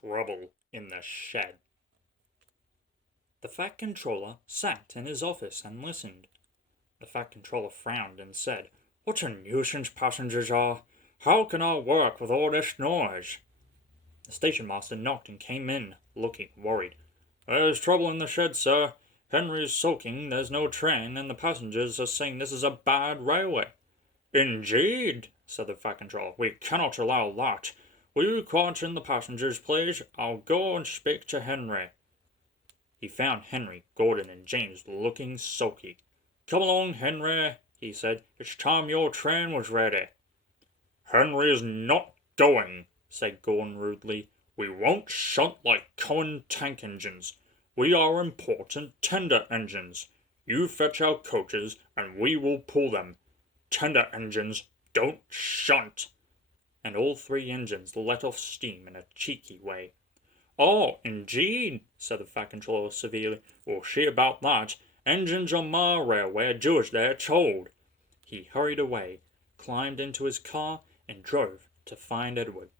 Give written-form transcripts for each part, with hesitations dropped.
Trouble in the shed. The Fat Controller sat in his office and listened. The Fat Controller frowned and said, "What a nuisance passengers are! How can I work with all this noise?" The station master knocked and came in, looking worried. "There's trouble in the shed, sir. Henry's sulking, there's no train, and the passengers are saying this is a bad railway." "Indeed," said the Fat Controller. "We cannot allow that. Will you quieten the passengers, please? I'll go and speak to Henry." He found Henry, Gordon, and James looking sulky. "Come along, Henry," he said. "It's time your train was ready." "Henry is not going," said Gordon rudely. "We won't shunt like common tank engines. We are important tender engines. You fetch our coaches, and we will pull them. Tender engines don't shunt." And all three engines let off steam in a cheeky way. "Oh, indeed," said the Fat Controller severely. "We'll see about that. Engines on my railway do as they're told." He hurried away, climbed into his car, and drove to find Edward.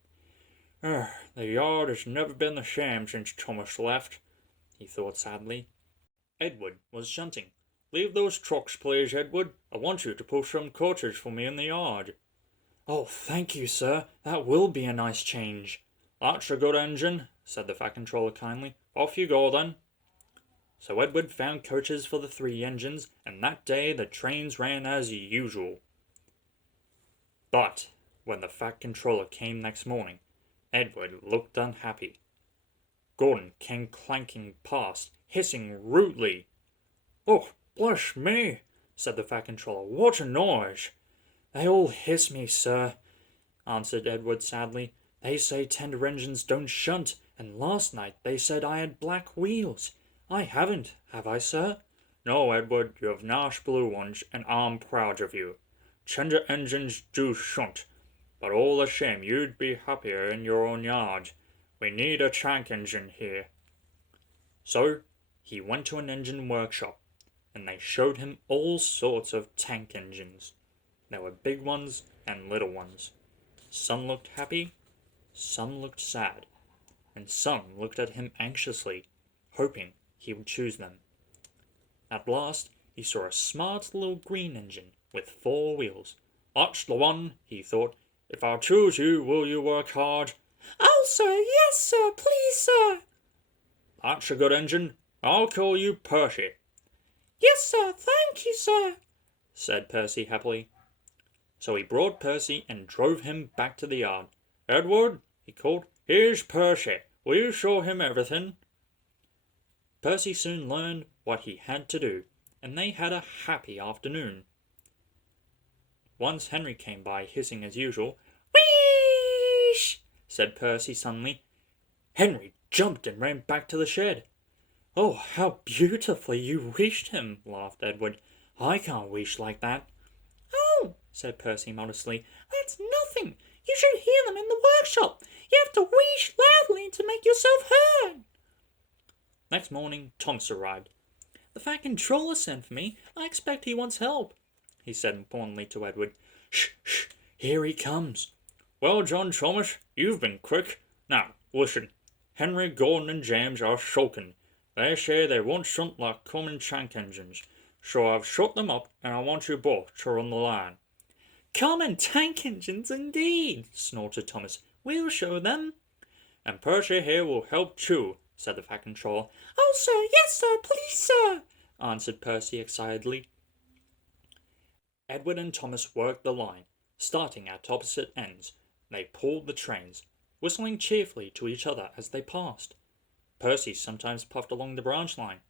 "The yard has never been the same since Thomas left," he thought sadly. Edward was shunting. "Leave those trucks, please, Edward. I want you to pull some coaches for me in the yard." "Oh, thank you, sir. That will be a nice change." "That's a good engine," said the Fat Controller kindly. "Off you go, then." So Edward found coaches for the three engines, and that day the trains ran as usual. But when the Fat Controller came next morning, Edward looked unhappy. Gordon came clanking past, hissing rudely. "Oh, bless me," said the Fat Controller. "What a noise!" "They all hiss me, sir," answered Edward sadly. "They say tender engines don't shunt, and last night they said I had black wheels. I haven't, have I, sir?" "No, Edward, you have nice blue ones, and I'm proud of you. Tender engines do shunt, but all the same you'd be happier in your own yard. We need a tank engine here." So he went to an engine workshop, and they showed him all sorts of tank engines. There were big ones and little ones. Some looked happy, some looked sad, and some looked at him anxiously, hoping he would choose them. At last he saw a smart little green engine with 4 wheels. "That's the one," he thought. "If I choose you, will you work hard?" "Oh, sir, yes, sir, please, sir." "That's a good engine. I'll call you Percy." "Yes, sir, thank you, sir," said Percy happily. So he brought Percy and drove him back to the yard. "Edward," he called, "here's Percy. Will you show him everything?" Percy soon learned what he had to do, and they had a happy afternoon. Once Henry came by, hissing as usual. "Wheesh!" said Percy suddenly. Henry jumped and ran back to the shed. "Oh, how beautifully you wheeshed him," laughed Edward. "I can't wheesh like that." "Oh," said Percy modestly. "that's nothing. You should hear them in the workshop. You have to wheesh loudly to make yourself heard." Next morning Thomas arrived. "The Fat Controller sent for me. I expect he wants help," he said importantly to Edward. "Shh, shh, here he comes." "Well done, Thomas. You've been quick. Now, listen. Henry, Gordon, and James are sulking. They say they won't shunt like common tank engines. So I've shut them up, and I want you both to run the line." "Common tank engines, indeed," snorted Thomas. "We'll show them." "And Percy here will help too," said the Fat Controller. "Oh, sir, yes, sir, please, sir," answered Percy excitedly. Edward and Thomas worked the line, starting at opposite ends. They pulled the trains, whistling cheerfully to each other as they passed. Percy sometimes puffed along the branch line.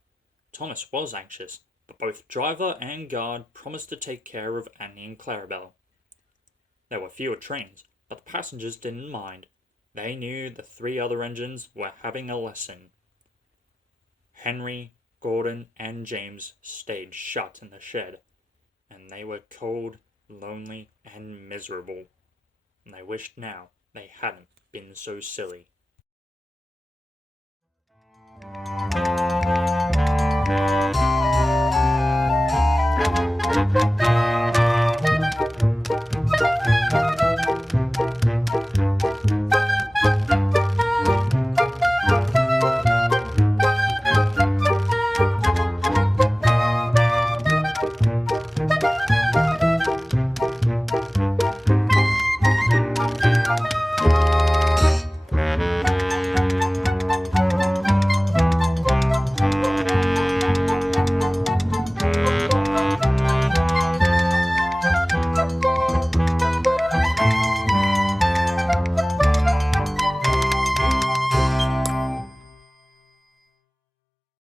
Thomas was anxious, but both driver and guard promised to take care of Annie and Clarabelle. There were fewer trains, but the passengers didn't mind. They knew the 3 other engines were having a lesson. Henry, Gordon, and James stayed shut in the shed, and they were cold, lonely, and miserable. And they wished now they hadn't been so silly.